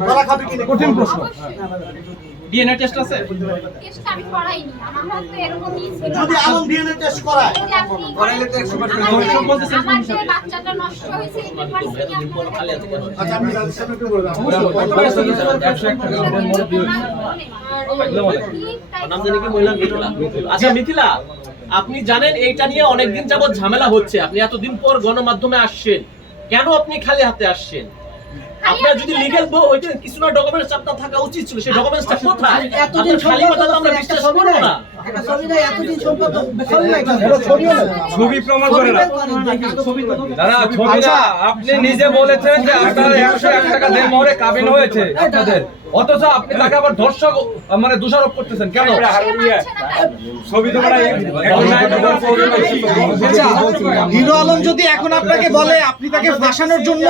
ধরা খাবে কিনা কঠিন প্রশ্ন। ডিএনএ টেস্ট আছে? টেস্টটা আমি করাইনি। আমার হাতে এরকমই ছিল যদি আলম ডিএনএ টেস্ট করায় করাইলে তো 100% আমার যে- দর্শক বলতেছে আমার বাচ্চাটা নষ্ট হয়েছে কি আপনারা আচ্ছা আপনি সামনে একটু বলে দাও। নাম জানি কি মহিলা? মিথিলা। আচ্ছা মিথিলা আপনি জানেন এইটা নিয়ে অনেকদিন যাবত ঝামেলা হচ্ছে। আপনি এতদিন পর গণমাধ্যমে আসছেন। কেন আপনি খালি হাতে আসছেন? আপনার যদি লিগ্যাল বউ হইতেন কিছু না ডকুমেন্টস আপনার থাকা উচিত ছিল সেই ডকুমেন্টসটা কোথায় আপনার খালি কথা তো আমরা বিশ্বাস করব না। ছবি প্রমাণ করে না দাদা ছবিটা আপনি নিজে বলেছেন যে আপনার একশো এক টাকা দেড় মোহরে কাবিন হয়েছে আপনাদের। অথচ আপনি তাকে আবার ধর্ষক মানে দোষারোপ করতেছেন। কেন? ছবি তো হিরো আলম যদি এখন আপনাকে বলে আপনি তাকে ফাঁসানোর জন্য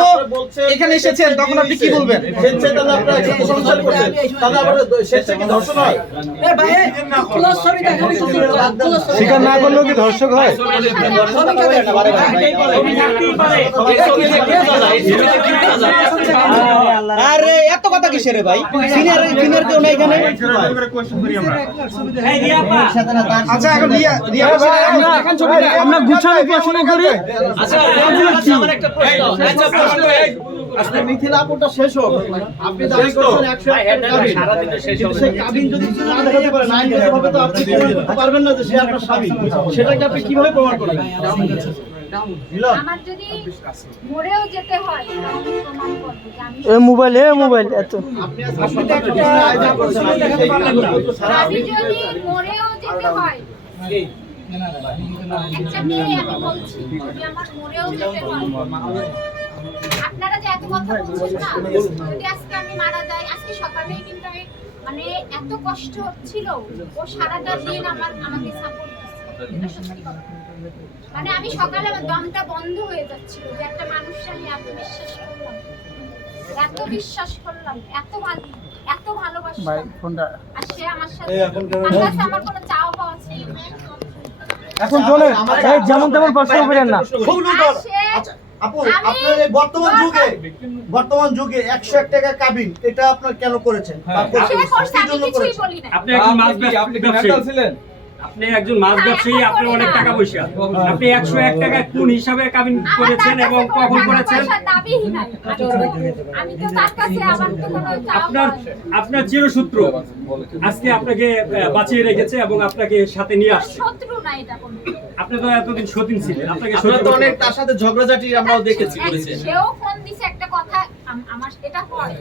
এখানে এসেছেন তখন আপনি কি বলবেন? স্বেচ্ছায় তাহলে আপনারা করছেন তাহলে আবার স্বেচ্ছায় কি ধর্ষণ হয়? স্বীকার না করলেও কি ধর্ষক হয়। আরে এত কথা কিসের রে ভাই? সিনিয়র সিনিয়র কেউ নাই এখানে? আচ্ছা এখন রিয়া রিয়া আমরা এখন ছবিটা আমরা গুছানো প্রশ্ন করি। আচ্ছা আমার একটা প্রশ্ন। আচ্ছা প্রশ্ন আসলে মিথিলা আপুটা শেষ হোক আপনি দাবি করছেন একশো এক কাবিন কিন্তু সেই কাবিন যদি না দেখাতে পারেন আইনগতভাবে তো আপনি পারবেন না যে সে আপনার স্বামী। সেটাকে আপনি কীভাবে প্রমাণ করবেন? আমার যদি মরেও যেতে হয় আমি প্রমাণ করব আমি এ মোবাইল এ মোবাইল এত। আপনি যদি মরেও যেতে হয় একটা মেয়ে আমি বলছি আমার মরেও যেতে হয় আপনারা যে এত কথা বলছেন না যদি আজকে আমি মারা যাই আজকে সকালেই কিন্তু আমি মানে এত কষ্ট হচ্ছিল ও সারাটা দিন আমার আমাকে সাপোর্ট এটা সত্যি কথা। মানে আমি সকালে আমার দমটা বন্ধ হয়ে যাচ্ছিল যে একটা মানুষকে আমি এত বিশ্বাস করলাম। এত বিশ্বাস করলাম এত ভালো এত ভালোবাসলাম। আর সে আমার সাথে আমার কোনো চাও পাওয়া ছিল এখন চলে। যেমন তেমন প্রশ্ন করেন না। আচ্ছা আপু আপনার এই বর্তমান যুগে বর্তমান যুগে একশো এক টাকা কাবিন এটা আপনার কেন করেছেন? করেছেন? আপনি একজন মাছ ব্যবসায়ী ছিলেন? আপনি একজন মাছ ব্যবসায়ী আপনার অনেক টাকা পয়সা। আপনি একশো এক টাকা কোন হিসাবে কাবিন করেছেন এবং কখন করেছেন পয়সার দাবিই নাই। আমি তো- আমি তো তার কাছে আমার তো কোনো চাওয়া আপনার আপনার চিরসূত্র আজকে আপনাকে বাঁচিয়ে রেখেছে এবং আপনাকে সাথে নিয়ে আসছে। শত্রু না এটা কোনো। আপনি তো এতদিন সতীন ছিলেন আপনাকে আপনারা তো অনেক তার সাথে ঝগড়াঝাটি আমরাও দেখেছি করেছে। সেও ফোন দিছে একটা কথা আমার এটা হয়।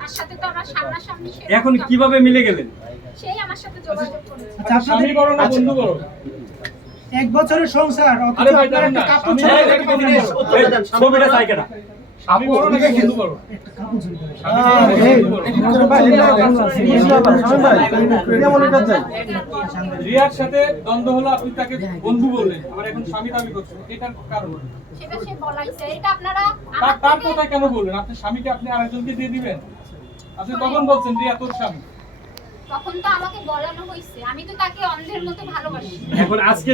তার সাথে তো আমরা সামনাসামনি এখন কীভাবে মিলে গেলেন? সেই আমার সাথে যোগাযোগ করেছে স্বামী বড় না বন্ধু বড়? এক বছরের সংসার অথচ আপনারা হ্যাঁ, উত্তরটা দেন, ছবিটা চাই কেনা রিয়ার সাথে দ্বন্দ্ব হলো আপনি তাকে বন্ধু বললেন। আবার এখন স্বামী দাবি করছেন এটার কারণ সেটা সে বলাইছে। এটা আপনারা তার কথা কেন বললেন? আপনার স্বামীকে আপনি আরেকজনকে দিয়ে দিবেন? আপনি তখন বলছেন রিয়া তোর স্বামী। তখন তো আমাকে বলানো হয়েছে আমি তো তাকে অন্ধের মতো ভালোবাসি। এখন আজকে